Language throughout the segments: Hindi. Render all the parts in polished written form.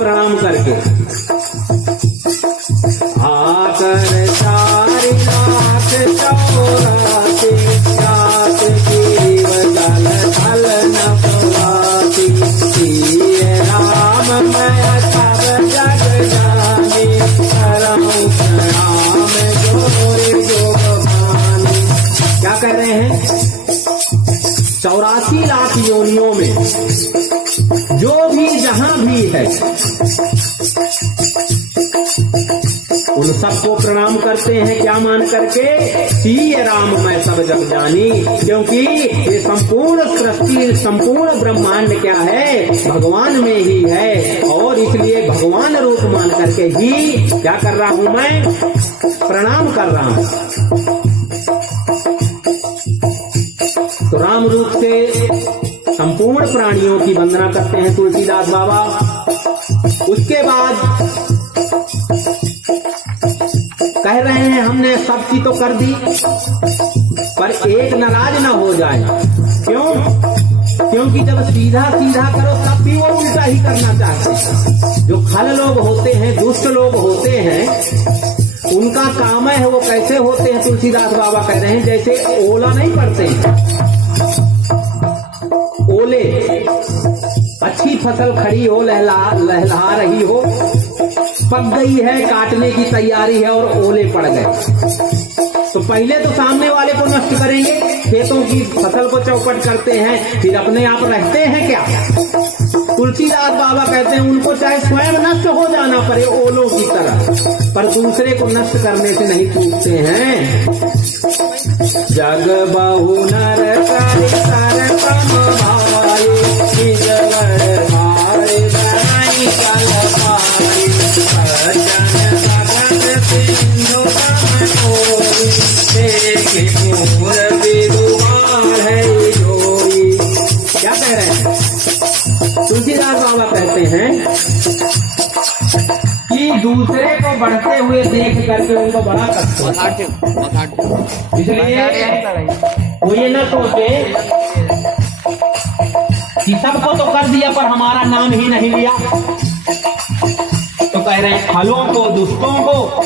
प्रणाम करके। आकर 4 लाख 84 जात जीव दल थल न पवाती। सिय राम मैं सब जग जानी, करऊं प्रणाम जोर जोग भानी। क्या कर रहे हैं? 84 लाख योनियों में जो भी जहां भी है उन सबको प्रणाम करते हैं। क्या मान करके? सिय राम मैं सब जग जानी। क्योंकि ये संपूर्ण सृष्टि, संपूर्ण ब्रह्मांड क्या है? भगवान में ही है। और इसलिए भगवान रूप मान करके ही क्या कर रहा हूं मैं? प्रणाम कर रहा हूं। तो राम रूप से संपूर्ण प्राणियों की वंदना करते हैं तुलसीदास बाबा। उसके बाद कह रहे हैं हमने सबकी तो कर दी, पर एक नाराज ना हो जाए। क्यों? क्योंकि जब सीधा सीधा करो तब भी वो उल्टा ही करना चाहते हैं। जो खल लोग होते हैं, दुष्ट लोग होते हैं, उनका काम है वो कैसे होते हैं? तुलसीदास बाबा कह रहे हैं जैसे ओला नहीं पड़ते हैं। ओले, अच्छी फसल खड़ी हो, लहलहा रही हो, पक गई है, काटने की तैयारी है और ओले पड़ गए, तो पहले तो सामने वाले को नष्ट करेंगे, खेतों की फसल को चौपट करते हैं, फिर अपने आप रहते हैं क्या? तुलसीदास बाबा कहते हैं उनको चाहे स्वयं नष्ट हो जाना पड़े ओलों की तरह, पर दूसरे को नष्ट करने से नहीं चूकते हैं। जग बहु नर कर कर कम भाई, निज वर भाई बनाई कल पाई। सजन भगत सिंधु कम कोई, देखे मोर विदुवार है जोई। क्या कह रहे हैं? तुलसीदास बाबा कहते हैं कि दूसरे को बढ़ते हुए देख करके उनको बड़ा कष्ट होता है। इसलिए वो ये न सोचे कि सबको तो कर दिया पर हमारा नाम ही नहीं लिया। तो कह रहे हैं फलों को, दुष्टों को,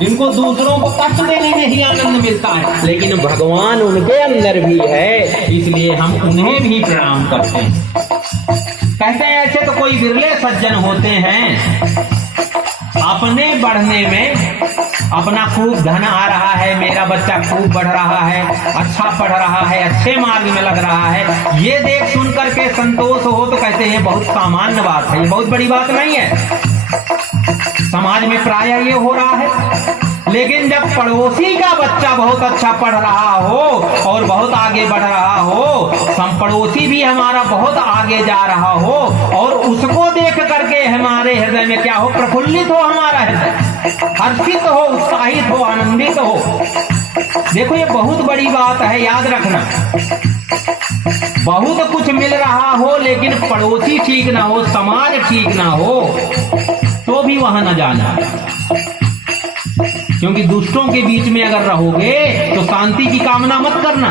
जिनको दूसरों को कष्ट देने में ही आनंद मिलता है, लेकिन भगवान उनके अंदर भी है, इसलिए हम उन्हें भी प्रणाम करते हैं। कहते हैं ऐसे तो कोई विरले सज्जन होते हैं, अपने बढ़ने में अपना खूब धन आ रहा है, मेरा बच्चा खूब बढ़ रहा है, अच्छा पढ़ रहा है, अच्छे मार्ग में लग रहा है, ये देख सुन करके संतोष हो तो कहते हैं बहुत सामान्य बात है, ये बहुत बड़ी बात नहीं है। समाज में प्रायः ये हो रहा है। लेकिन जब पड़ोसी का बच्चा बहुत अच्छा पढ़ रहा हो और बहुत आगे बढ़ रहा हो, पड़ोसी भी हमारा बहुत आगे जा रहा हो और उसको देख करके हमारे हृदय में क्या हो? प्रफुल्लित हो हमारा हृदय, हर्षित हो, उत्साहित हो, आनंदित हो। देखो ये बहुत बड़ी बात है, याद रखना। बहुत कुछ मिल रहा हो लेकिन पड़ोसी ठीक ना हो, समाज ठीक ना हो, तो भी वहां न जाना। क्योंकि दुष्टों के बीच में अगर रहोगे तो शांति की कामना मत करना।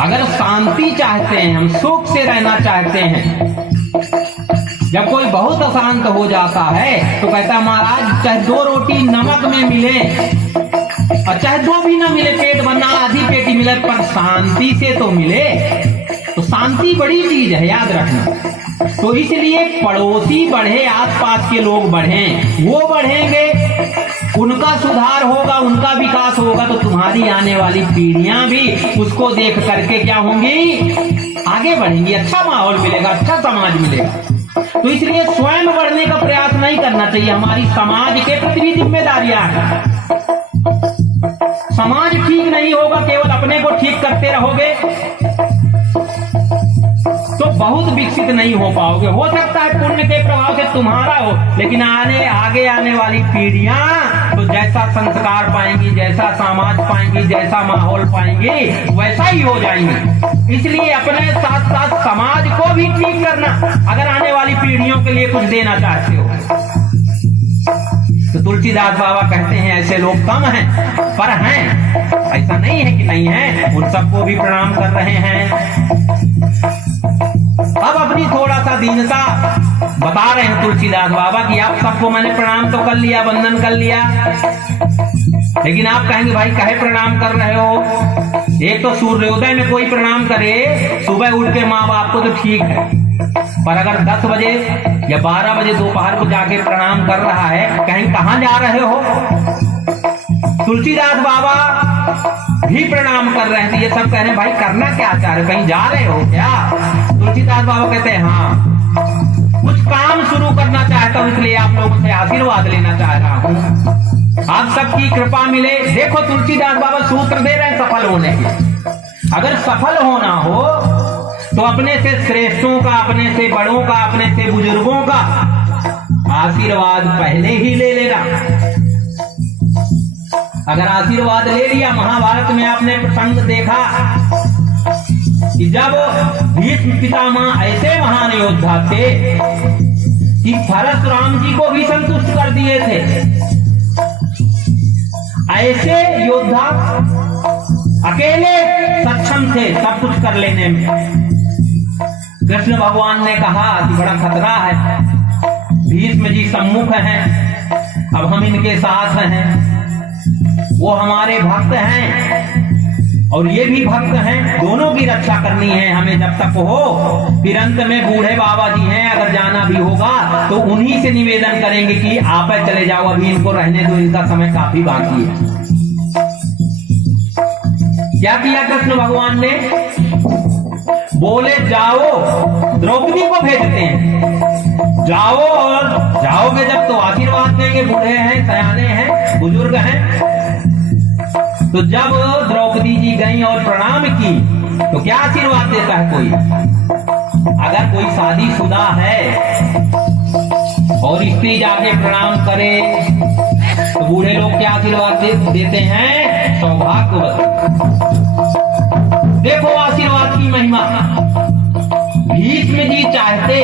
अगर शांति चाहते हैं, हम सुख से रहना चाहते हैं, जब कोई बहुत अशांत हो जाता है तो कहता है महाराज चाहे 2 रोटी नमक में मिले और चाहे 2 भी ना मिले, पेट भरना आधी पेटी मिले, पर शांति से तो मिले। तो शांति बड़ी चीज है, याद रखना। तो इसलिए पड़ोसी बढ़े, आसपास के लोग बढ़ें, वो बढ़ेंगे, उनका सुधार होगा, उनका विकास होगा, तो तुम्हारी आने वाली पीढ़ियां भी उसको देख करके क्या होंगी? आगे बढ़ेंगी, अच्छा माहौल मिलेगा, अच्छा समाज मिलेगा। तो इसलिए स्वयं बढ़ने का प्रयास नहीं करना चाहिए। हमारी समाज के प्रति भी जिम्मेदारियां हैं। समाज ठीक नहीं होगा, केवल अपने को ठीक करते रहोगे तो बहुत विकसित नहीं हो पाओगे। हो सकता है पुण्य के प्रभाव से तुम्हारा हो, लेकिन आगे आने वाली पीढ़ियां तो जैसा संस्कार पाएंगी, जैसा समाज पाएंगी, जैसा माहौल पाएंगी, वैसा ही हो जाएंगे। इसलिए अपने साथ साथ समाज को भी ठीक करना, अगर आने वाली पीढ़ियों के लिए कुछ देना चाहते हो। तो तुलसीदास बाबा कहते हैं ऐसे लोग कम हैं, पर हैं, ऐसा नहीं है कि नहीं है, उन सबको भी प्रणाम कर रहे हैं। अब अपनी थोड़ा सा दीनता बता रहे हैं तुलसीदास बाबा कि आप सबको मैंने प्रणाम तो कर लिया, वंदन कर लिया, लेकिन आप कहेंगे भाई काहे प्रणाम कर रहे हो? एक तो सूर्योदय में कोई प्रणाम करे सुबह उठ के माँ बाप को तो ठीक है, पर अगर 10 बजे या 12 बजे दोपहर को जाके प्रणाम कर रहा है, कहीं कहाँ जा रहे हो? तुलसीदास बाबा भी प्रणाम कर रहे थे। ये सब कह रहे हैं भाई करना क्या चाह रहे हो, कहीं जा रहे हो क्या? तुलसीदास बाबा कहते हैं हाँ कुछ काम शुरू करना चाहता हूं, इसलिए आप लोगों से आशीर्वाद लेना चाह रहा हूं, आप सबकी कृपा मिले। देखो तुलसीदास बाबा सूत्र दे रहे हैं सफल होने के। अगर सफल होना हो तो अपने से श्रेष्ठों का, अपने से बड़ों का, अपने से बुजुर्गों का आशीर्वाद पहले ही ले लेना। अगर आशीर्वाद ले लिया, महाभारत में आपने प्रसंग देखा कि जब भीष्म पितामह ऐसे महान योद्धा थे कि परशुराम जी को भी संतुष्ट कर दिए थे, ऐसे योद्धा अकेले सक्षम थे सब कुछ कर लेने में। कृष्ण भगवान ने कहा कि बड़ा खतरा है, भीष्म जी सम्मुख हैं, अब हम इनके साथ हैं, वो हमारे भक्त हैं और ये भी भक्त हैं, दोनों की रक्षा करनी है हमें जब तक हो। फिर अंत में बूढ़े बाबा जी हैं, अगर जाना भी होगा तो उन्हीं से निवेदन करेंगे कि आप चले जाओ, अभी इनको रहने दो, इनका समय काफी बाकी है। क्या किया कृष्ण भगवान ने? बोले जाओ, द्रौपदी को भेजते हैं, जाओ, और जाओगे जब तो आशीर्वाद देंगे, बूढ़े हैं, सयाने हैं, बुजुर्ग हैं। तो जब द्रौपदी जी गई और प्रणाम की तो क्या आशीर्वाद देता है कोई? अगर कोई शादीशुदा है और स्त्री जाके प्रणाम करे तो बूढ़े लोग क्या आशीर्वाद देते हैं? सौभाग्यवती। देखो आशीर्वाद की महिमा। भीष्म जी चाहते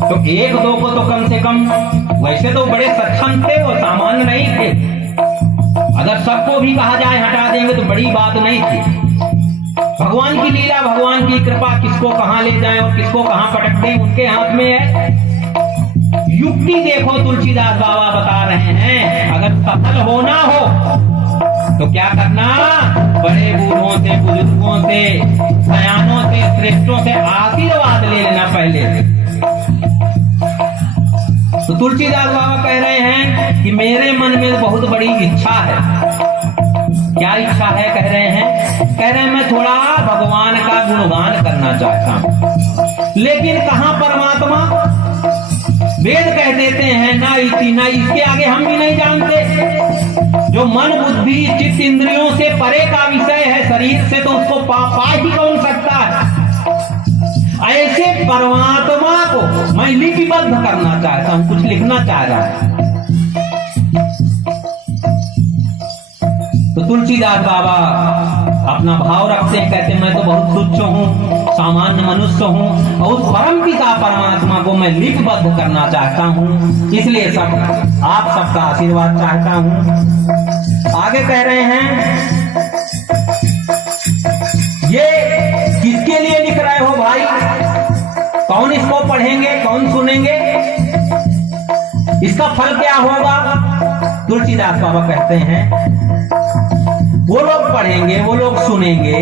तो 1-2 को तो कम से कम, वैसे तो बड़े सक्षम थे, वो सामान्य नहीं थे, अगर सबको भी कहा जाए हटा देंगे तो बड़ी बात नहीं थी। भगवान की लीला, भगवान की कृपा, किसको कहां ले जाएं और किसको कहां पटक दें उनके हाथ में है। युक्ति देखो तुलसीदास बाबा बता रहे हैं, अगर सफल होना हो तो क्या करना? बड़े बूढ़ों से, बुजुर्गों से, सयानों से, श्रेष्ठों से आशीर्वाद ले लेना पहले। तो तुलसीदास बाबा कह रहे हैं कि मेरे मन में बहुत बड़ी इच्छा है। क्या इच्छा है? कह रहे हैं मैं थोड़ा भगवान का गुणगान करना चाहता हूं, लेकिन कहां परमात्मा? वेद कह देते हैं ना इति ना, इसके आगे हम भी नहीं जानते। जो मन बुद्धि चित्त इंद्रियों से परे का विषय है, शरीर से तो उसको पा ही कौन सकता है। ऐसे परमात्मा को मैं लिपिबद्ध करना चाहता हूं, कुछ लिखना चाह रहा है। तो तुलसीदास बाबा अपना भाव रखते हैं, कहते मैं तो बहुत तुच्छ हूं, सामान्य मनुष्य हूं, और उस परम पिता परमात्मा को मैं लिपिबद्ध करना चाहता हूं, इसलिए सब आप सबका आशीर्वाद चाहता हूं। आगे कह रहे हैं, ये किसके लिए लिख रहे हो भाई? कौन इसको पढ़ेंगे, कौन सुनेंगे, इसका फल क्या होगा? तुलसीदास बाबा कहते हैं वो लोग पढ़ेंगे, वो लोग सुनेंगे,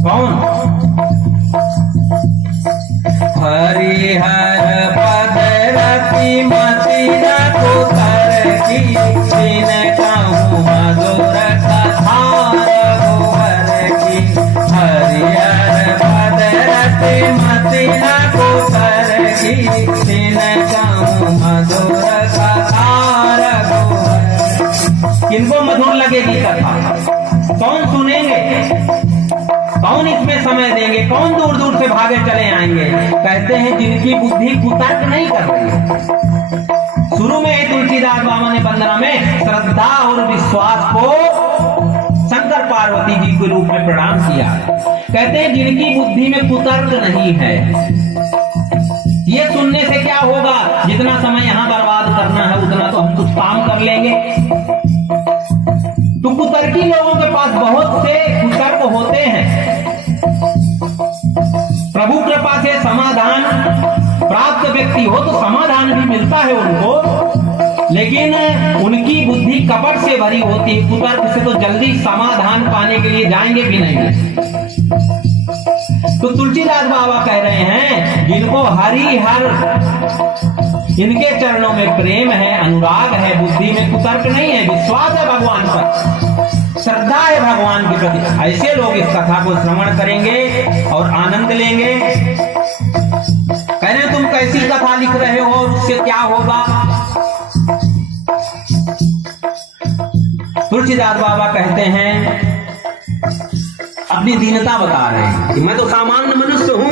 कौन? हरिहर पद रति मति न कुतर की, दिन कहूँ मधुर कथा रघुवर की। हरिहर पद रति मति न कुतर की, दिन कहूँ मधुर कथा रघुवर। किनको मधुर लगेगी कथा? कौन सुनेंगे? कौन इसमें समय देंगे? कौन दूर दूर से भागे चले आएंगे? कहते हैं जिनकी बुद्धि कुतर्क नहीं कर रही है। शुरू में ही तुलसीदास बाबा ने वंदना में श्रद्धा और विश्वास को शंकर पार्वती जी के रूप में प्रणाम किया। कहते हैं जिनकी बुद्धि में कुतर्क नहीं है, ये सुनने से क्या होगा? जितना समय यहाँ बर्बाद करना है उतना तो हम कुछ काम कर लेंगे। तो कुतर्की लोगों के पास बहुत से कुतर्क होते हैं। प्रभु कृपा से समाधान प्राप्त शाक्त व्यक्ति हो तो समाधान भी मिलता है उनको, लेकिन उनकी बुद्धि कपट से भरी होती है, कुतर्क से, तो जल्दी समाधान पाने के लिए जाएंगे भी नहीं। तो तुलसीदास बाबा कह रहे हैं जिनको हरि हर इनके चरणों में प्रेम है, अनुराग है, बुद्धि में कुतर्क नहीं है, विश्वास है भगवान पर, श्रद्धा है भगवान के प्रति, ऐसे लोग इस कथा को श्रवण करेंगे और आनंद लेंगे। कह रहे तुम कैसी कथा लिख रहे हो और उससे क्या होगा? तुलसीदास बाबा कहते हैं, अपनी दीनता बता रहे हैं कि मैं तो सामान्य मनुष्य हूं।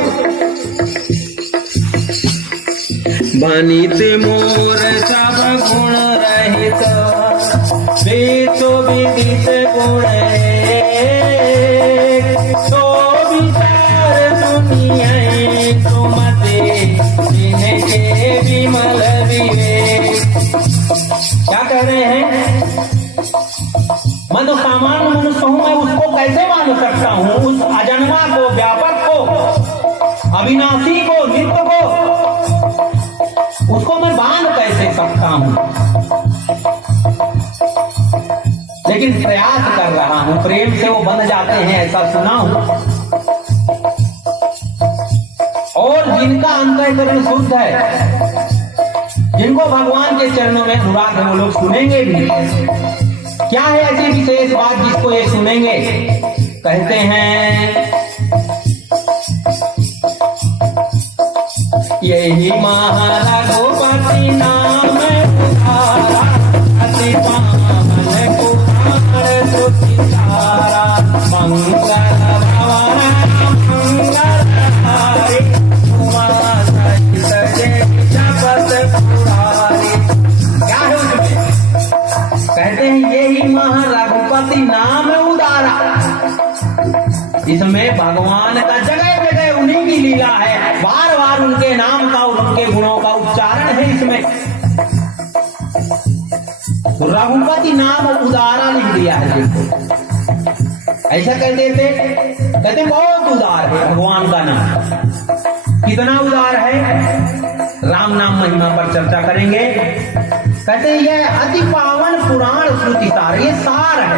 बनित मोर सब गुण रहित, वेतो विदित गुण तो विचार दुनिया तुमते जिनके विमल विवेक। क्या कह रहे हैं? मैं तो सामान्य मनुष्य हूं, मैं उसको कैसे मान सकता हूं? उस अजन्मा को, व्यापक को, अविनाशी को, नित्य को, उसको मैं बांध कैसे सकता हूं? लेकिन प्रयास कर रहा हूं, प्रेम से वो बन जाते हैं, ऐसा सुना हूं। और जिनका अंतःकरण शुद्ध है, जिनको भगवान के चरणों में अनुराग है, वो लोग सुनेंगे भी। क्या है ऐसी विशेष बात जिसको ये सुनेंगे? कहते हैं यही महारघुपति नाम उधारा, अति पावन कुमार सुचितारा, मंगल भवन मंगलहारी, उमा सहित जपत पुरारी। क्या है उसमें? कहते हैं यही महारघुपति नाम उदारा। इसमें भगवान का जगह जगह उन्हीं की लीला है, बार बार उनके नाम का और उनके गुणों का उच्चारण है इसमें। तो रघुपति नाम उदारा लिख दिया है जिनको। ऐसा कर देते, कहते बहुत उदार है भगवान का नाम। कितना उदार है? राम नाम महिमा पर चर्चा करेंगे। कहते हैं यह अति पावन पुराण श्रुति सार, ये सार है।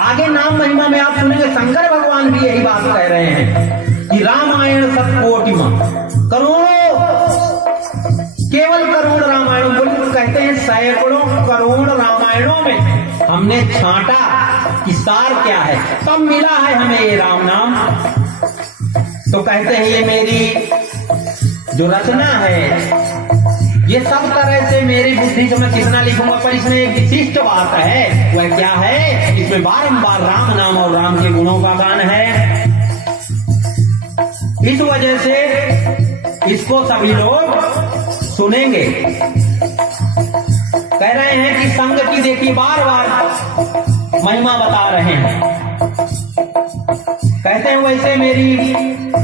आगे नाम महिमा में आप सुनेंगे शंकर भगवान भी यही बात कह रहे हैं कि रामायण सतकोटिमा, करोड़ों, केवल करोड़ रामायणों बोले तो कहते हैं सैकड़ों करोड़ रामायणों में हमने छांटा कि सार क्या है, तब मिला है हमें ये राम नाम। तो कहते हैं ये मेरी जो रचना है, ये सब तरह से मेरी बुद्धि से मैं कितना लिखूंगा, पर इसमें एक विशिष्ट बात है। वह क्या है? इसमें बारंबार राम नाम और राम के गुणों का गान है। इस वजह से इसको सभी लोग सुनेंगे। कह रहे हैं कि संग की देखिए बार बार महिमा बता रहे हैं। कहते हैं वैसे मेरी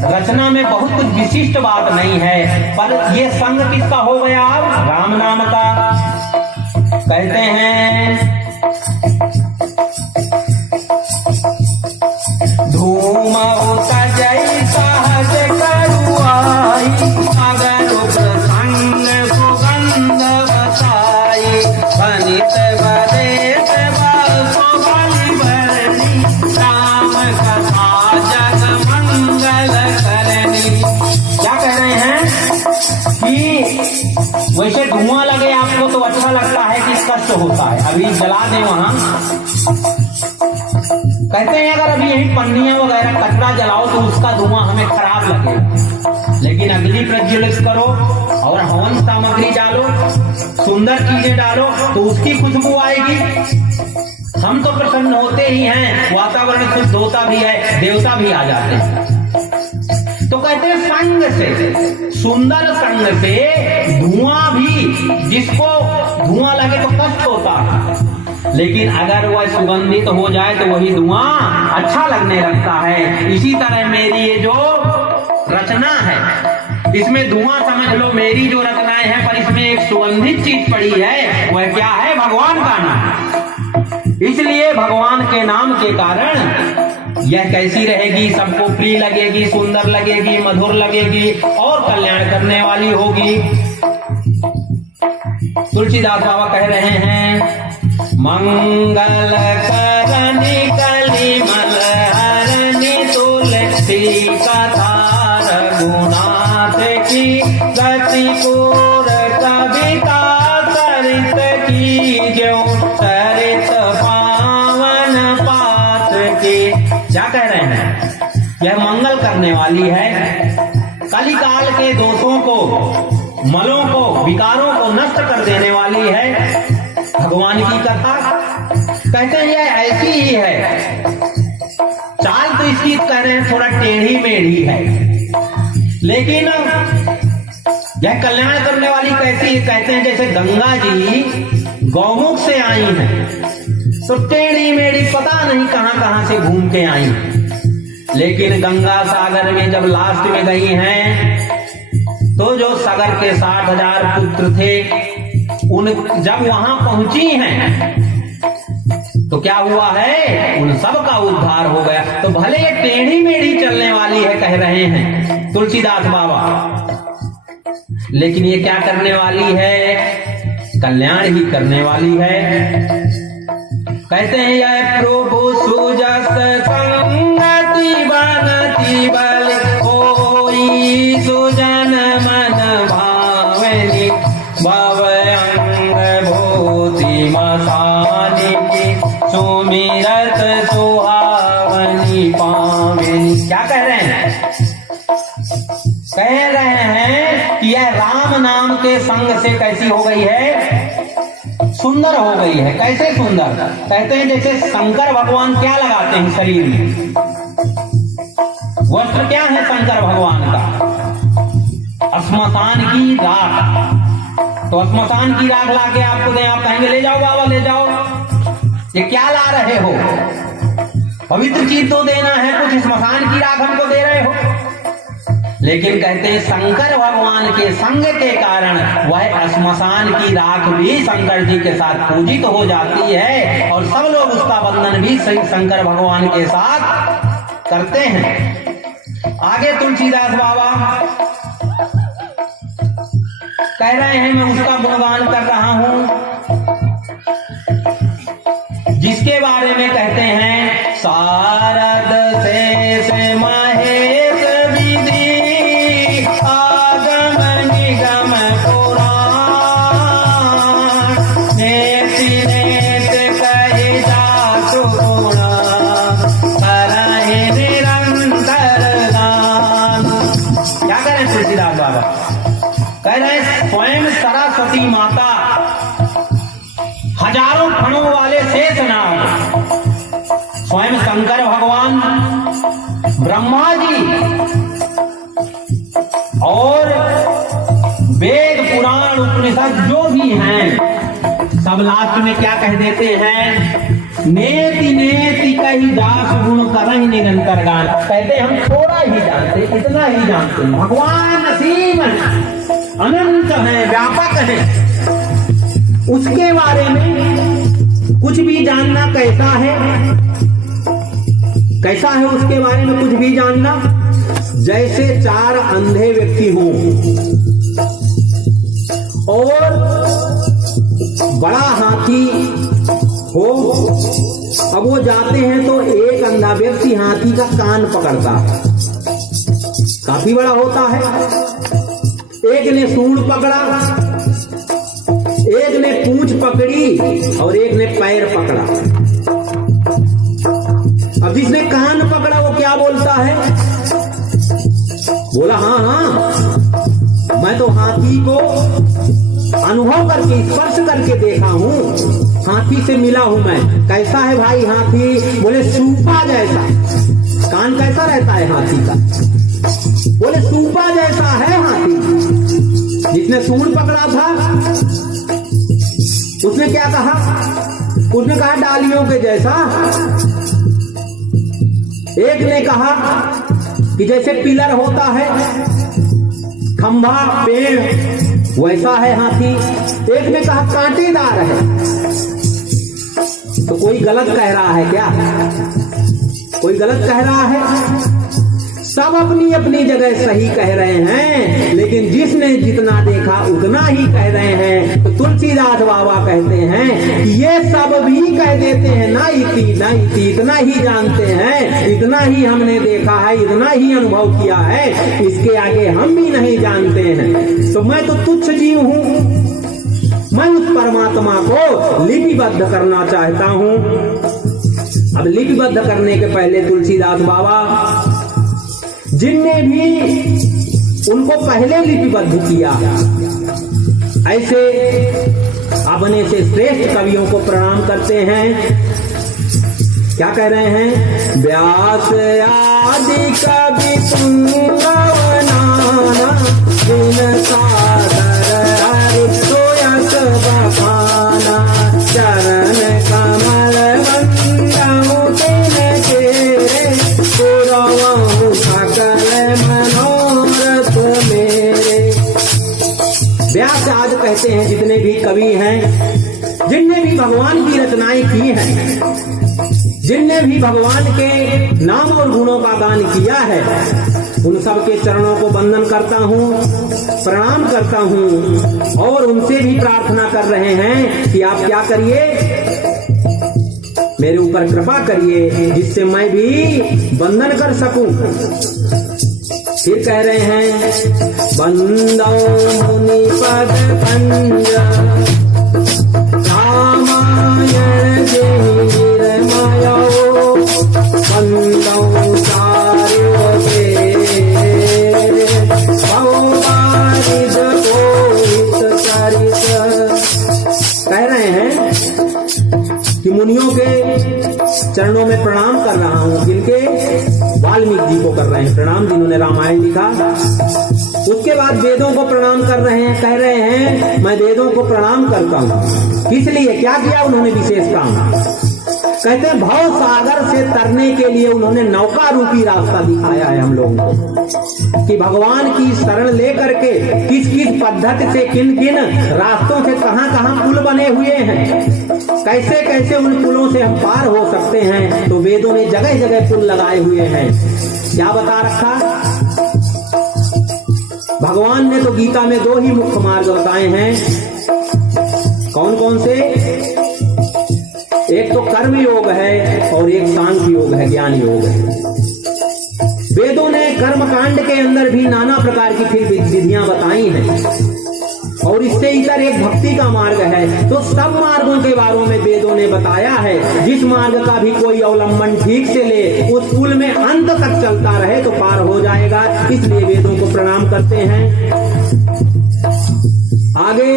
रचना में बहुत कुछ विशिष्ट बात नहीं है, पर ये संग किसका हो गया? अब राम नाम का। कहते हैं धूम जय सहज करुआई, अगर प्रसंग सुगंध बताई, बनित बदेश बलि बरनी, राम कथा जग मंगल करनी। क्या कह रहे हैं कि वैसे धुआं लगे आपको तो अच्छा लगता है कि कष्ट होता है, अभी जला दें वहां। कहते हैं अगर अभी यही पन्नियां वगैरह कचरा जलाओ तो उसका धुआं हमें खराब लगेगा, लेकिन अग्नि प्रज्वलित करो और हवन सामग्री डालो, सुंदर चीजें डालो तो उसकी खुशबू आएगी। हम तो प्रसन्न होते ही हैं, वातावरण शुद्ध होता भी है, देवता भी आ जाते हैं। तो कहते हैं संग से, सुंदर संग से धुआं भी, जिसको धुआं लगे तो कष्ट होता है, लेकिन अगर वह सुगंधित हो जाए तो वही धुआं अच्छा लगने लगता है। इसी तरह मेरी ये जो रचना है, इसमें धुआं समझ लो मेरी जो रचनाएं हैं, पर इसमें एक सुगंधित चीज पड़ी है। वह क्या है? भगवान का नाम। इसलिए भगवान के नाम के कारण यह कैसी रहेगी? सबको प्रिय लगेगी, सुंदर लगेगी, मधुर लगेगी और कल्याण करने वाली होगी। तुलसीदास बाबा कह रहे हैं, मंगल करनी कलिमल हरनी तुलसी कथा रघुनाथ की गति पूर कविता सरित की जो सरित पावन पात की। क्या कह रहे हैं? यह मंगल करने वाली है, कलिकाल के दोषों को, मलों को, विकारों को नष्ट कर देने वाली है भगवान की कथा। कहते हैं यह ऐसी ही है, चाल तो इसकी कह रहे हैं थोड़ा टेढ़ी मेढ़ी है, लेकिन यह कल्याण करने वाली कैसी है? कहते हैं जैसे गंगा जी गौमुख से आई हैं, तो टेढ़ी मेढ़ी पता नहीं कहां कहां से घूम के आई, लेकिन गंगा सागर में जब लास्ट में गई हैं, तो जो सागर के 60,000 पुत्र थे, उन जब वहां पहुंची हैं तो क्या हुआ है? उन सब का उद्धार हो गया। तो भले ये टेढ़ी मेढ़ी चलने वाली है कह रहे हैं तुलसीदास बाबा, लेकिन ये क्या करने वाली है? कल्याण ही करने वाली है। कहते हैं यह प्रभु सुजस संगति बनती बल कोई सुजन मन भावनी भवयंग भूति मसानी सुमिरत सुहावनी पावनी। क्या कह रहे हैं? कह रहे हैं कि यह राम नाम के संग से कैसी हो गई है? सुंदर हो गई है। कैसे सुंदर? कहते हैं जैसे शंकर भगवान क्या लगाते हैं शरीर में, वस्त्र क्या है शंकर भगवान का? श्मशान की राख। तो श्मशान की राख लाके आपको दें, आप कहेंगे ले जाओ बाबा ले जाओ, ये क्या ला रहे हो? पवित्र चीज तो देना है, कुछ श्मशान की राख हमको दे रहे हो। लेकिन कहते हैं शंकर भगवान के संग के कारण वह श्मशान की राख भी शंकर जी के साथ पूजित हो जाती है, और सब लोग उसका वंदन भी शंकर भगवान के साथ करते हैं। आगे तुलसीदास बाबा कह रहे हैं, मैं उसका गुणगान कर रहा हूं जिसके बारे में कहते हैं, शारद शेष महेश विधि आगम निगम पुराण नेति नेत कहे जासु गुण करहि निरंतर गान। क्या कह रहे हैं तुलसीदास बाबा? कह रहे हैं स्वयं सरस्वती माता, हजारों फणों वाले शेष नाग, स्वयं शंकर भगवान, ब्रह्मा जी और वेद पुराण उपनिषद जो भी हैं, सब लास्ट में क्या कह देते हैं? नेति नेति कही दास गुण करहि निरंतर गान। कहते हम थोड़ा ही जानते, इतना ही जानते, भगवान असीम अनंत है, व्यापक है, उसके बारे में कुछ भी जानना कैसा है? कैसा है उसके बारे में कुछ भी जानना? जैसे 4 अंधे व्यक्ति हों और बड़ा हाथी हो, अब वो जाते हैं तो एक अंधा व्यक्ति हाथी का कान पकड़ता है, काफी बड़ा होता है। एक ने सूंड पकड़ा, एक ने पूंछ पकड़ी और एक ने पैर पकड़ा। अब जिसने कान पकड़ा वो क्या बोलता है? बोला हाँ हाँ, मैं तो हाथी को अनुभव करके, स्पर्श करके देखा हूं, हाथी से मिला हूं मैं। कैसा है भाई हाथी? बोले सूपा जैसा। कान कैसा रहता है हाथी का? बोले सूपा जैसा है हाथी। जिसने सूंड पकड़ा था उसने क्या कहा? उसने कहा डालियों के जैसा। एक ने कहा कि जैसे पिलर होता है, खंभा, पेड़, वैसा है हाथी। एक ने कहा कांटेदार है। तो कोई गलत कह रहा है क्या? कोई गलत कह रहा है? सब अपनी अपनी जगह सही कह रहे हैं, लेकिन जिसने जितना देखा उतना ही कह रहे हैं। तो तुलसीदास बाबा कहते हैं कि ये सब भी कह देते हैं ना इति, इतना ही जानते हैं, इतना ही हमने देखा है, इतना ही अनुभव किया है, इसके आगे हम भी नहीं जानते हैं। तो मैं तो तुच्छ जीव हूँ, मैं उस परमात्मा को लिपिबद्ध करना चाहता हूँ। अब लिपिबद्ध करने के पहले तुलसीदास बाबा जिनने भी उनको पहले लिपिबद्ध किया, ऐसे अपने से श्रेष्ठ कवियों को प्रणाम करते हैं। क्या कह रहे हैं? व्यास आदि कवि तुंगवनाना दिन सादर हरि सोयस बखाना चरण कमल वंदऊ तिन के पुरवहु सकल मनोरथ मेरे। व्यास आदि कहते हैं जितने भी कवि हैं, जिनने भी भगवान की रचनाएं की हैं, जिनने भी भगवान के नाम और गुणों का गान किया है, उन सब के चरणों को वंदन करता हूँ, प्रणाम करता हूँ और उनसे भी प्रार्थना कर रहे हैं कि आप क्या करिए, मेरे ऊपर कृपा करिए जिससे मैं भी वंदन कर सकूं। फिर कह रहे हैं वंदो मुनि पद पंज रामायण जीर मायो वंदो सारो कह रहे हैं कि मुनियों के चरणों में प्रणाम कर रहा हूँ, जिनके वाल्मीकि जी को कर रहे हैं प्रणाम, जिन्होंने रामायण लिखा। उसके बाद वेदों को प्रणाम कर रहे हैं, कह रहे हैं मैं वेदों को प्रणाम करता हूँ। किस लिए? क्या किया उन्होंने विशेष काम? कहते हैं भव सागर से तरने के लिए उन्होंने नौका रूपी रास्ता दिखाया है हम लोगों को, कि भगवान की शरण लेकर के किस किस पद्धति से, किन किन रास्तों से कहां कहां पुल बने हुए हैं, कैसे कैसे उन पुलों से हम पार हो सकते हैं। तो वेदों ने जगह जगह पुल लगाए हुए हैं। क्या बता रखा? भगवान ने तो गीता में दो ही मुख्य मार्ग बताए हैं। कौन कौन से? एक तो कर्म योग है और एक सांख्य योग है, ज्ञान योग है। वेदों ने कर्म कांड के अंदर भी नाना प्रकार की फिर विधियां बताई हैं और इससे इतर एक भक्ति का मार्ग है। तो सब मार्गों के बारे में वेदों ने बताया है। जिस मार्ग का भी कोई अवलंबन ठीक से ले, उस पुल में अंत तक चलता रहे तो पार हो जाएगा। इसलिए वेदों को प्रणाम करते हैं। आगे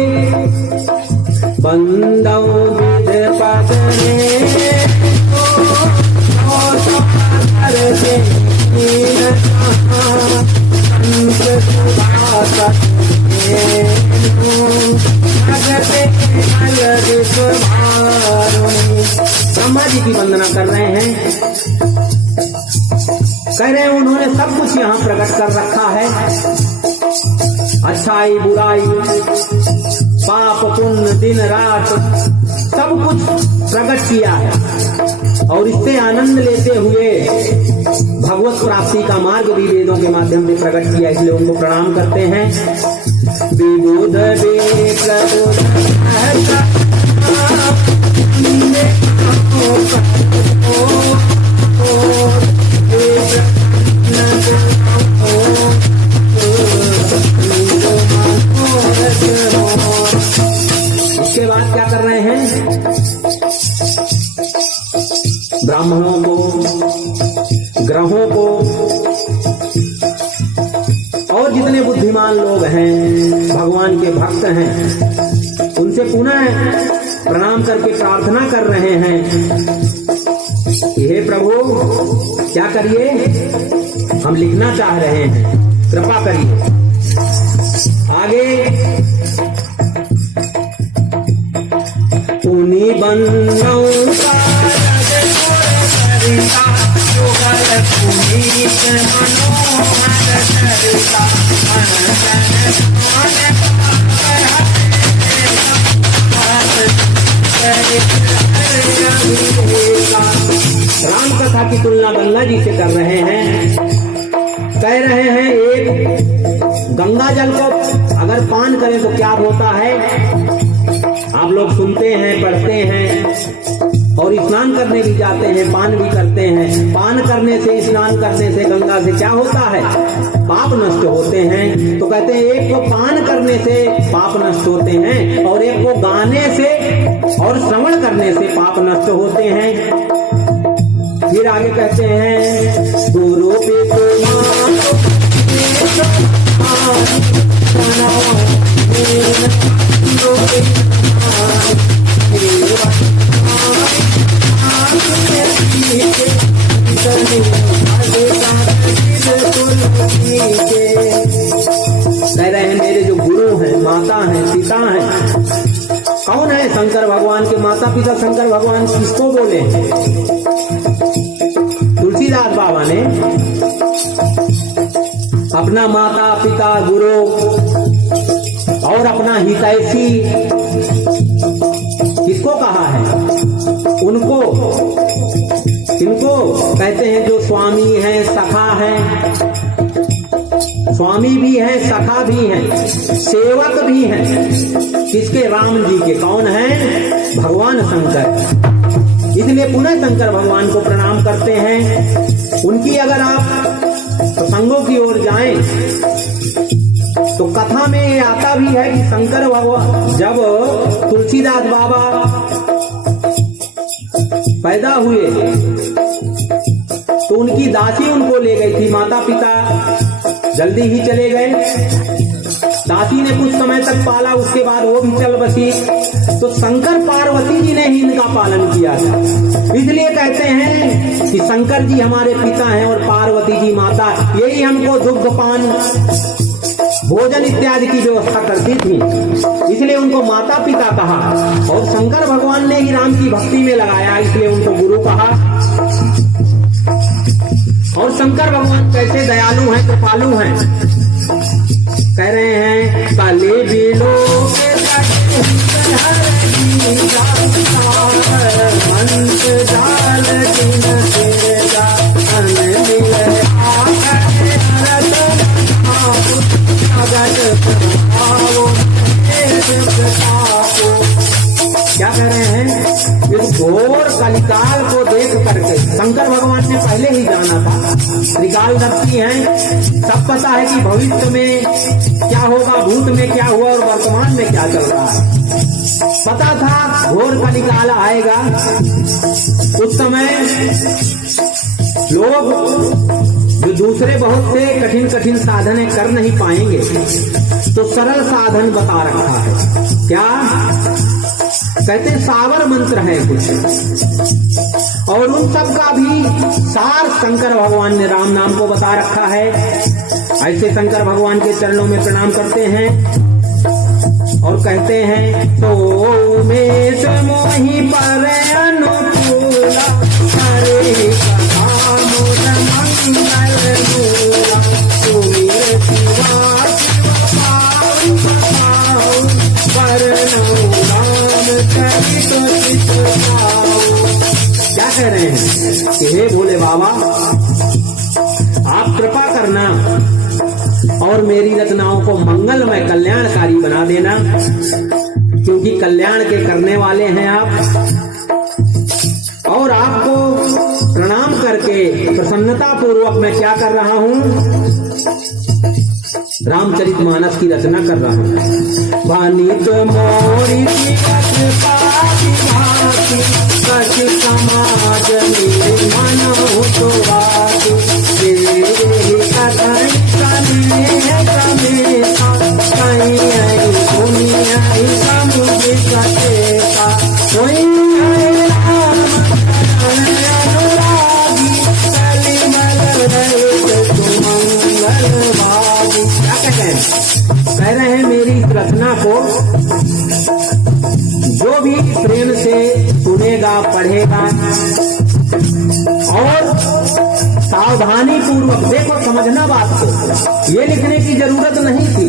बंदौ विद पद ब्रह्मा जी की वंदना कर रहे हैं। कह रहे हैं उन्होंने सब कुछ यहाँ प्रकट कर रखा है, अच्छाई बुराई पाप पुण्य दिन रात सब कुछ प्रकट किया है और इससे आनंद लेते हुए भगवत प्राप्ति का मार्ग भी वेदों के माध्यम से प्रकट किया। इसलिए उनको प्रणाम करते हैं। विबुध उसके बाद क्या कर रहे हैं? ब्राह्मणों को, ग्रहों को और जितने बुद्धिमान लोग हैं, भगवान के भक्त हैं, उनसे पुनः प्रणाम करके प्रार्थना कर रहे हैं कि हे प्रभु क्या करिए, हम लिखना चाह रहे हैं, कृपा करिए। आगे पुनि बंदौ राम कथा की तुलना गंगा जी से कर रहे हैं। कह रहे हैं एक गंगा जल को अगर पान करें तो क्या होता है, आप लोग सुनते हैं, पढ़ते हैं और स्नान करने भी जाते हैं, पान भी करते हैं। पान करने से, स्नान करने से गंगा से क्या होता है, पाप नष्ट होते हैं। तो कहते हैं एक को पान करने से पाप नष्ट होते हैं और एक को गाने से और श्रवण करने से पाप नष्ट होते हैं। फिर आगे कहते हैं गुरु पे कह रहे हैं मेरे जो गुरु हैं, माता हैं, पिता हैं, कौन है? शंकर भगवान के माता पिता। शंकर भगवान किसको बोले? तुलसीदास बाबा ने अपना माता पिता, गुरु और अपना हितैषी किसको कहा है? उनको, इनको कहते हैं जो स्वामी है, सखा है। स्वामी भी है, सखा भी है, सेवक भी है। किसके? राम जी के। कौन है? भगवान शंकर। इसलिए पुनः शंकर भगवान को प्रणाम करते हैं। उनकी अगर आप प्रसंगों की ओर जाएं तो कथा में ये आता भी है कि शंकर भगवान जब तुलसीदास बाबा पैदा हुए तो उनकी दासी उनको ले गई थी। माता पिता जल्दी ही चले गए। दासी ने कुछ समय तक पाला, उसके बाद वो भी चल बसी। तो शंकर पार्वती जी ने ही इनका पालन किया था। इसलिए कहते हैं कि शंकर जी हमारे पिता हैं और पार्वती जी माता। यही हमको दुग्ध पान भोजन इत्यादि की व्यवस्था करती थी, इसलिए उनको माता पिता कहा। और शंकर भगवान ने ही राम की भक्ति में लगाया, इसलिए उनको गुरु कहा। और शंकर भगवान कैसे दयालु हैं, कृपालु हैं। कह रहे हैं काले बिलो क्या कह रहे हैं? इस घोर कलिकाल को देख करके शंकर भगवान ने पहले ही जाना था। त्रिकालदर्शी हैं, सब पता है कि भविष्य में क्या होगा, भूत में क्या हुआ और वर्तमान में क्या चल रहा है। पता था घोर कलिकाल आएगा। उस समय लोग जो दूसरे बहुत से कठिन कठिन साधन कर नहीं पाएंगे तो सरल साधन बता रखा है। क्या कहते? सावर मंत्र है कुछ, और उन सब का भी सार शंकर भगवान ने राम नाम को बता रखा है। ऐसे शंकर भगवान के चरणों में प्रणाम करते हैं और कहते हैं तो में मोहि पर अनुकूला हरे क्या कह रहे हैं कि हे भोले बाबा, आप कृपा करना और मेरी रचनाओं को मंगलमय कल्याणकारी बना देना, क्योंकि कल्याण के करने वाले हैं आप। और आपको प्रणाम करके प्रसन्नता पूर्वक मैं क्या कर रहा हूं? रामचरितमानस की रचना कर रहा हूं। वानित मोरी समाज मन तो कह रहे हैं मेरी इस रचना को जो भी प्रेम से सुनेगा, पढ़ेगा और सावधानी पूर्वक, देखो समझना बात को, ये लिखने की जरूरत नहीं थी।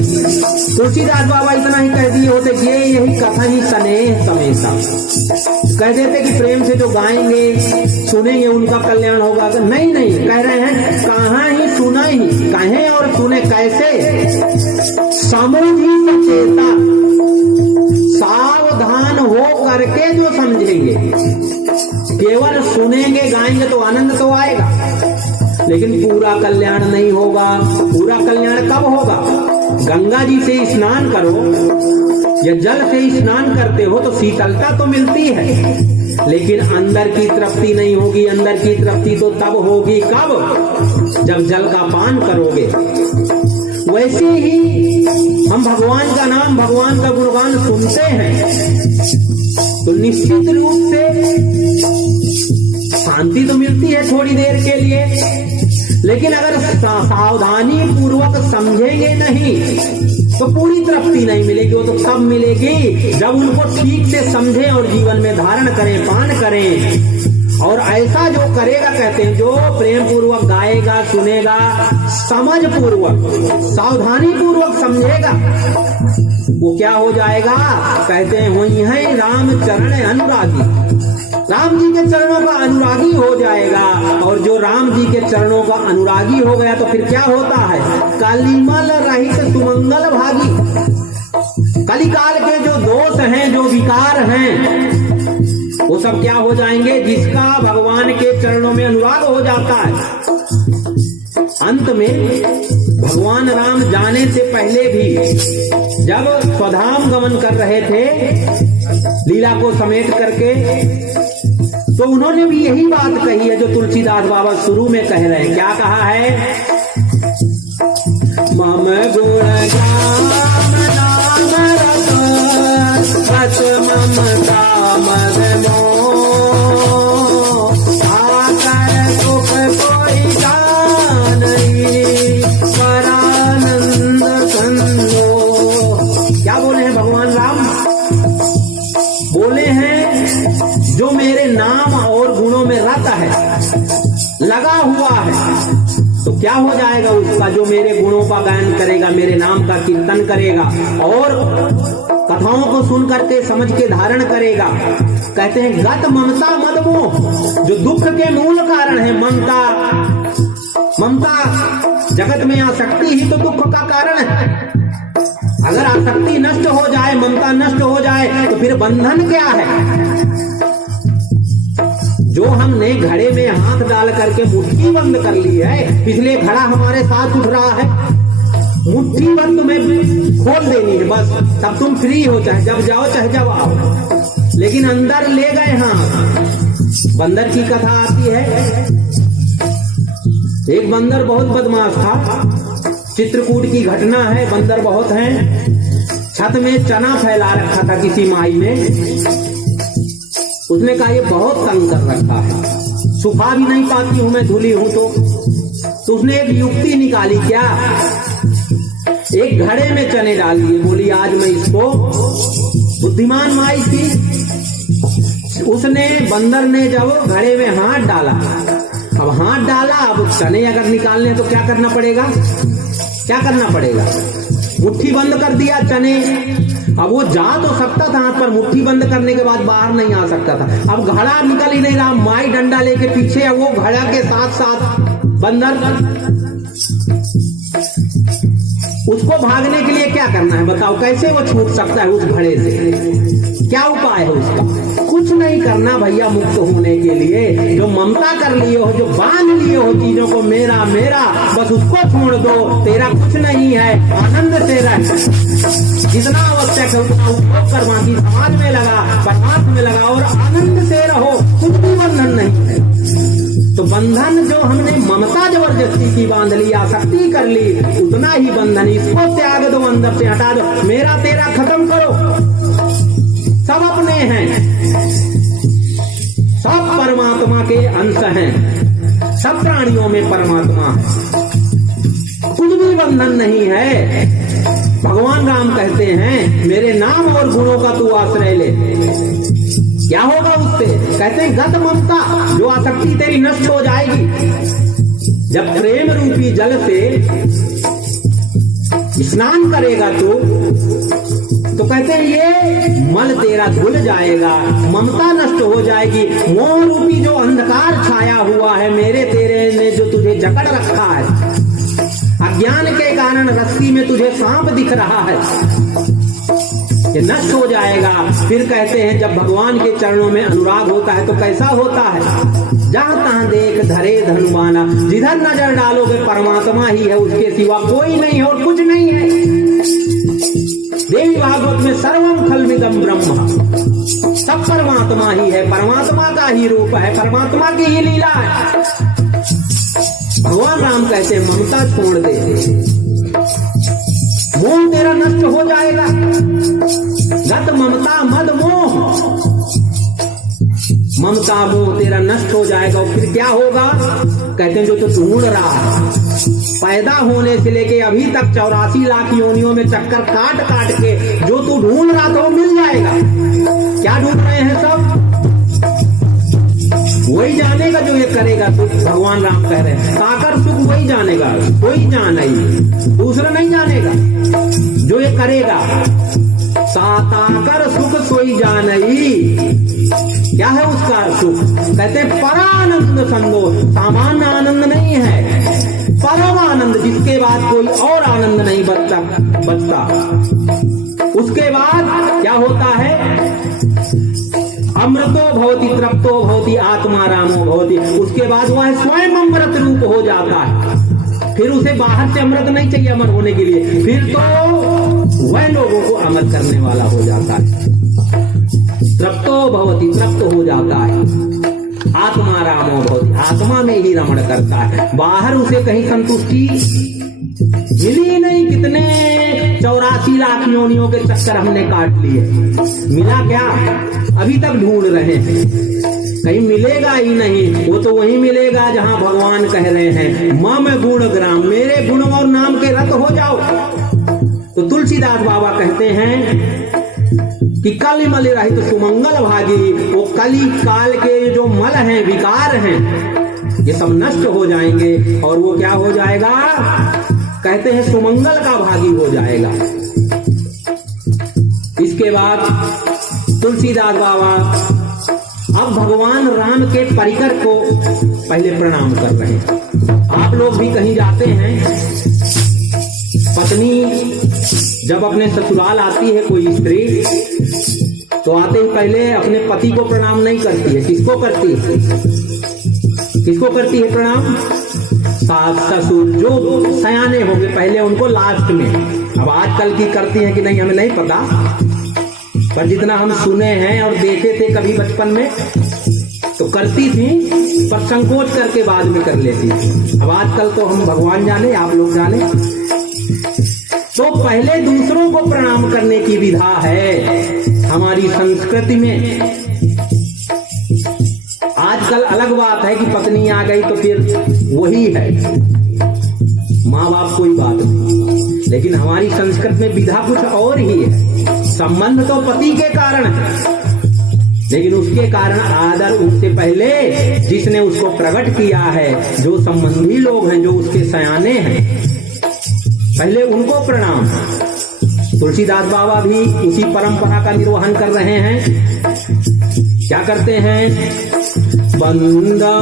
तुलसीदास बाबा इतना ही कह दिए होते कि यही कथन ही स्नेह समेसा, कह देते कि प्रेम से जो गाएंगे सुनेंगे उनका कल्याण होगा। नहीं नहीं, कह रहे हैं कहाँ ही सुना ही, कहें और सुने कैसे, समझी सचेता, सावधान हो करके जो समझेंगे। केवल सुनेंगे गाएंगे तो आनंद तो आएगा, लेकिन पूरा कल्याण नहीं होगा। पूरा कल्याण कब होगा? गंगा जी से स्नान करो या जल से स्नान करते हो तो शीतलता तो मिलती है, लेकिन अंदर की तृप्ति नहीं होगी। अंदर की तृप्ति तो तब होगी कब? जब जल का पान करोगे। वैसे ही हम भगवान का नाम, भगवान का गुणगान सुनते हैं तो निश्चित रूप से शांति तो मिलती है थोड़ी देर के लिए, लेकिन अगर सावधानी पूर्वक समझेंगे नहीं तो पूरी तृप्ति नहीं मिलेगी। वो तो तब मिलेगी जब उनको ठीक से समझें और जीवन में धारण करें, पान करें। और ऐसा जो करेगा, कहते हैं जो प्रेम पूर्वक गाएगा, सुनेगा, समझ पूर्वक, सावधानी पूर्वक समझेगा, वो क्या हो जाएगा? कहते हैं वही है राम चरण अनुरागी, राम जी के चरणों का अनुरागी हो जाएगा। और जो राम जी के चरणों का अनुरागी हो गया तो फिर क्या होता है? कलिमल रहित सुमंगल भागी। कलिकाल के जो दोष हैं, जो विकार हैं, वो सब क्या हो जाएंगे? जिसका भगवान के चरणों में अनुराग हो जाता है। अंत में भगवान राम जाने से पहले भी जब स्वधाम गमन कर रहे थे लीला को समेट करके, तो उन्होंने भी यही बात कही है जो तुलसीदास बाबा शुरू में कह रहे हैं। क्या कहा है? मम गुण गाम नाम रस रस ममता मद मोह, आकर सुख कोई जानई परानंद संगो। क्या बोले हैं भगवान राम? बोले हैं जो मेरे नाम और गुणों में रत है, लगा हुआ है, तो क्या हो जाएगा उसका? जो मेरे गुणों का गायन करेगा, मेरे नाम का कीर्तन करेगा और कथाओं को सुन करके समझ के धारण करेगा। कहते हैं गत ममता मद मोह, जो दुख के मूल कारण है ममता। ममता, जगत में आसक्ति ही तो दुख का कारण है। अगर आसक्ति नष्ट हो जाए, ममता नष्ट हो जाए तो फिर बंधन क्या है? जो हमने घड़े में हाथ डाल करके मुट्ठी बंद कर ली है, इसलिए घड़ा हमारे साथ उठ रहा है। मुट्ठी बंद तुम्हें खोल देनी है बस, तब तुम फ्री हो, चाहे जब जाओ चाहे जब आओ। लेकिन अंदर ले गए हाथ। बंदर की कथा आती है। एक बंदर बहुत बदमाश था, चित्रकूट की घटना है। बंदर बहुत हैं। छत में चना फैला रखा था किसी माई ने। उसने कहा ये बहुत तंग कर रखा है, सुखा भी नहीं पाती हूं मैं, धुली हूं तो उसने एक युक्ति निकाली। क्या? एक घड़े में चने डाल दिए। बोली आज मैं इसको, बुद्धिमान माई थी। उसने, बंदर ने जब घड़े में हाथ डाला, अब हाथ डाला, अब चने अगर निकालने तो क्या करना पड़ेगा? क्या करना पड़ेगा? मुट्ठी बंद कर दिया चने। अब वो जा तो सकता था हाथ पर, मुट्ठी बंद करने के बाद बाहर नहीं आ सकता था। अब घड़ा निकल ही नहीं रहा। माई डंडा लेके पीछे है, वो घड़ा के साथ साथ बंदर। उसको भागने के लिए क्या करना है बताओ? कैसे वो छूट सकता है उस घड़े से? क्या उपाय है उसका? कुछ नहीं करना भैया। मुक्त होने के लिए जो ममता कर लिए हो, जो बांध लिए हो चीजों को मेरा मेरा, बस उसको छोड़ दो। तेरा कुछ नहीं है, आनंद से रह। जितना आवश्यक है उतना उपयोग कर, बाकी समाज में लगा, परमात्मा में लगा और आनंद से रहो। कुछ भी बंधन नहीं है। तो बंधन जो हमने ममता जबरदस्ती की बांध ली, आसक्ति कर ली, उतना ही बंधन। इसको त्याग दो, अंदर से हटा दो। मेरा तेरा खत्म करो। सब अपने हैं, सब परमात्मा के अंश हैं। सब प्राणियों में परमात्मा है। कुछ भी बंधन नहीं है। भगवान राम कहते हैं मेरे नाम और गुणों का तू आश्रय ले। क्या होगा उससे? कहते हैं गत ममता, जो आसक्ति तेरी नष्ट हो जाएगी। जब प्रेम रूपी जल से स्नान करेगा तो कहते हैं ये मल तेरा धुल जाएगा, ममता नष्ट हो जाएगी। मोह रूपी जो अंधकार छाया हुआ है मेरे तेरे ने जो तुझे जकड़ रखा है, अज्ञान के कारण रस्सी में तुझे सांप दिख रहा है, ये नष्ट हो जाएगा। फिर कहते हैं जब भगवान के चरणों में अनुराग होता है तो कैसा होता है, जहां तहां देख धरे धनुबाना, जिधर नजर डालोगे परमात्मा ही है, उसके सिवा कोई नहीं है और कुछ नहीं है। देवी भागवत में सर्वम खल्विदम ब्रह्म, सब परमात्मा ही है, परमात्मा का ही रूप है, परमात्मा की ही लीला है। भगवान राम कहते हैं ममता छोड़ दे, मोह तेरा नष्ट हो जाएगा। गत ममता मद मोह, ममता मोह तेरा नष्ट हो जाएगा। और फिर क्या होगा, कहते हैं जो तो ढूंढ रहा है, पैदा होने से लेके अभी तक 84 लाख योनियों में चक्कर काट काट के जो तू ढूंढ रहा था वो मिल जाएगा। क्या ढूंढ रहे हैं सब, वही जानेगा जो ये करेगा। तो भगवान राम कह रहे हैं साकर सुख वही जानेगा, कोई जान नहीं, दूसरा नहीं जानेगा जो ये करेगा। साताकर सुख सोई जानई, क्या है उसका सुख, कहते परानंद संदो, सामान्य आनंद नहीं है, परम आनंद, जिसके बाद कोई और आनंद नहीं बचता। उसके बाद क्या होता है, अमृतो भवति तृप्तो भवति आत्मा रामो भवति, उसके बाद वह स्वयं अमृत रूप हो जाता है। फिर उसे बाहर से अमृत नहीं चाहिए अमर होने के लिए, फिर तो वह लोगों को अमर करने वाला हो जाता है। तृप्तो भवति, तृप्त हो जाता है, आत्मा रामो भवति, आत्मा में ही रमण करता है, बाहर उसे कहीं संतुष्टि मिली नहीं। कितने 84 लाख योनियों के चक्कर हमने काट लिए, मिला क्या, अभी तक ढूंढ रहे हैं, कहीं मिलेगा ही नहीं। वो तो वही मिलेगा जहां भगवान कह रहे हैं मम गुण ग्राम, मेरे गुण और नाम के रत हो जाओ। तो तुलसीदास बाबा कहते हैं कि कलि मल रहित सुमंगल भागी, वो कली काल के जो मल हैं, विकार हैं, ये सब नष्ट हो जाएंगे और वो क्या हो जाएगा, कहते हैं सुमंगल का भागी हो जाएगा। इसके बाद तुलसीदास बाबा अब भगवान राम के परिकर को पहले प्रणाम कर रहे हैं। आप लोग भी कहीं जाते हैं, पत्नी जब अपने ससुराल आती है कोई स्त्री, तो आते ही पहले अपने पति को प्रणाम नहीं करती है, किसको करती है, किसको करती है प्रणाम, सास ससुर जो सयाने होंगे पहले उनको लास्ट में। अब आजकल की करती हैं कि नहीं हमें नहीं पता, पर जितना हम सुने हैं और देखे थे कभी बचपन में तो करती थी, पर संकोच करके बाद में कर लेती। अब आजकल तो हम भगवान जाने, आप लोग जाने। तो पहले दूसरों को प्रणाम करने की विधा है हमारी संस्कृति में। आजकल अलग बात है कि पत्नी आ गई तो फिर वही है, माँ बाप कोई बात नहीं, लेकिन हमारी संस्कृति में विधा कुछ और ही है। संबंध तो पति के कारण है, लेकिन उसके कारण आदर उससे पहले जिसने उसको प्रकट किया है, जो संबंधी लोग हैं, जो उसके सयाने हैं, पहले उनको प्रणाम। तुलसीदास बाबा भी उसी परंपरा का निर्वहन कर रहे हैं। क्या करते हैं, बंदौ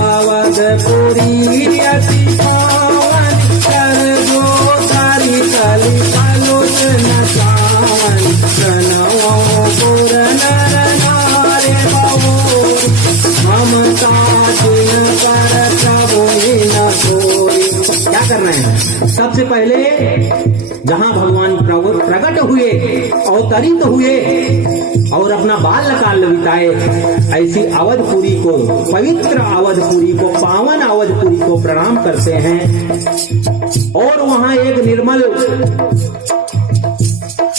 अवधपुरी अति पावन, कर जो तारी कलि कलोचन चावन, कनौ पुर नर नारे बहो, ममता जिन कर प्रभु न कोई। क्या कर रहे हैं, सबसे पहले जहां भगवान प्रकट हुए, अवतरित हुए और अपना बाल्यकाल बिताए, ऐसी अवधपुरी को, पवित्र अवधपुरी को, पावन अवधपुरी को प्रणाम करते हैं। और वहां एक निर्मल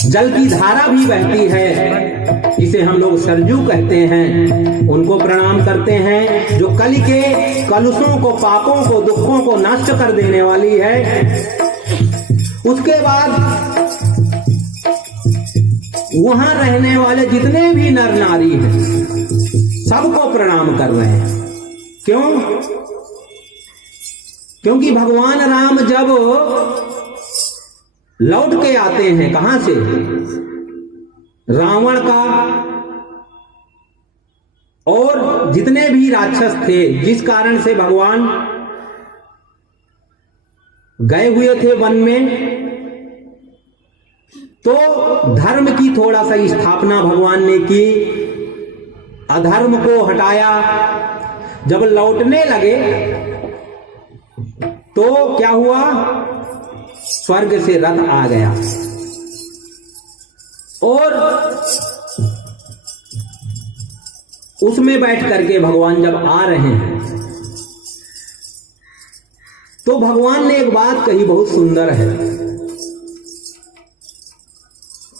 जल की धारा भी बहती है, जिसे हम लोग सरजू कहते हैं, उनको प्रणाम करते हैं, जो कलि के कलुषों को, पापों को, दुखों को नष्ट कर देने वाली है। उसके बाद वहां रहने वाले जितने भी नर नारी हैं, सबको प्रणाम कर रहे हैं। क्यों, क्योंकि भगवान राम जब लौट के आते हैं, कहां से? रावण का और जितने भी राक्षस थे, जिस कारण से भगवान गए हुए थे वन में, तो धर्म की थोड़ा सा स्थापना भगवान ने की, अधर्म को हटाया। जब लौटने लगे तो क्या हुआ? स्वर्ग से रथ आ गया और उसमें बैठ करके भगवान जब आ रहे हैं तो भगवान ने एक बात कही, बहुत सुंदर है।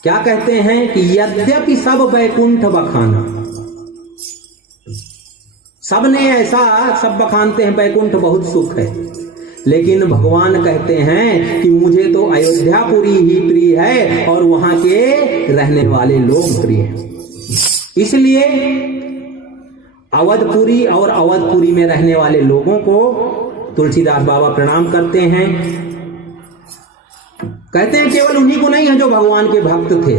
क्या कहते हैं कि यद्यपि सब वैकुंठ बखाना, सब ने ऐसा सब बखानते हैं वैकुंठ बहुत सुख है, लेकिन भगवान कहते हैं कि मुझे तो अयोध्यापुरी ही प्रिय है और वहां के रहने वाले लोग प्रिय हैं। इसलिए अवधपुरी और अवधपुरी में रहने वाले लोगों को तुलसीदास बाबा प्रणाम करते हैं। कहते हैं केवल उन्हीं को नहीं है जो भगवान के भक्त थे।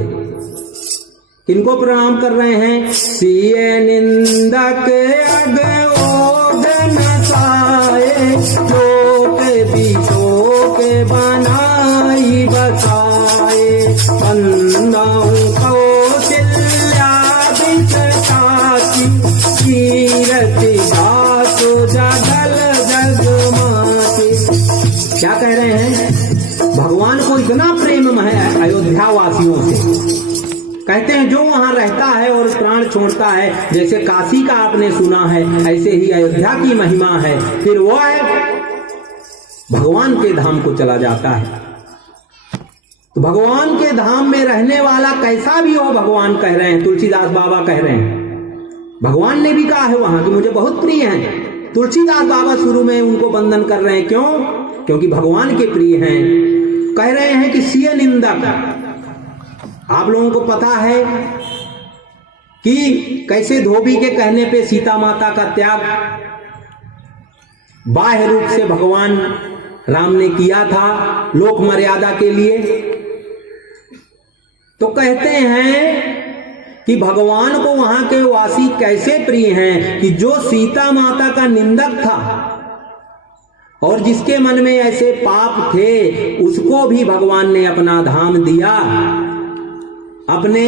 किनको प्रणाम कर रहे हैं? सिए निंदक अगओद नसाए, शोक बिशोक बनाई बसाए, बंदाऊं कौशल्या बिचकासी, कीरति धातु जगल जगमाती। क्या कह रहे हैं? भगवान को इतना प्रेम है अयोध्या वासियों से। कहते हैं जो वहां रहता है और प्राण छोड़ता है, जैसे काशी का आपने सुना है, ऐसे ही अयोध्या की महिमा है। फिर वो भगवान के धाम को चला जाता है। तो भगवान के धाम में रहने वाला कैसा भी हो, भगवान कह रहे हैं, तुलसीदास बाबा कह रहे हैं। भगवान ने भी कहा है वहां कि मुझे बहुत प्रिय हैं। तुलसीदास बाबा शुरू में उनको वंदन कर रहे हैं। क्यों? क्योंकि भगवान के प्रिय हैं। कह रहे हैं कि सिय निंदक, आप लोगों को पता है कि कैसे धोबी के कहने पे सीता माता का त्याग बाह्य रूप से भगवान राम ने किया था लोक मर्यादा के लिए। तो कहते हैं कि भगवान को वहां के वासी कैसे प्रिय हैं कि जो सीता माता का निंदक था और जिसके मन में ऐसे पाप थे, उसको भी भगवान ने अपना धाम दिया। अपने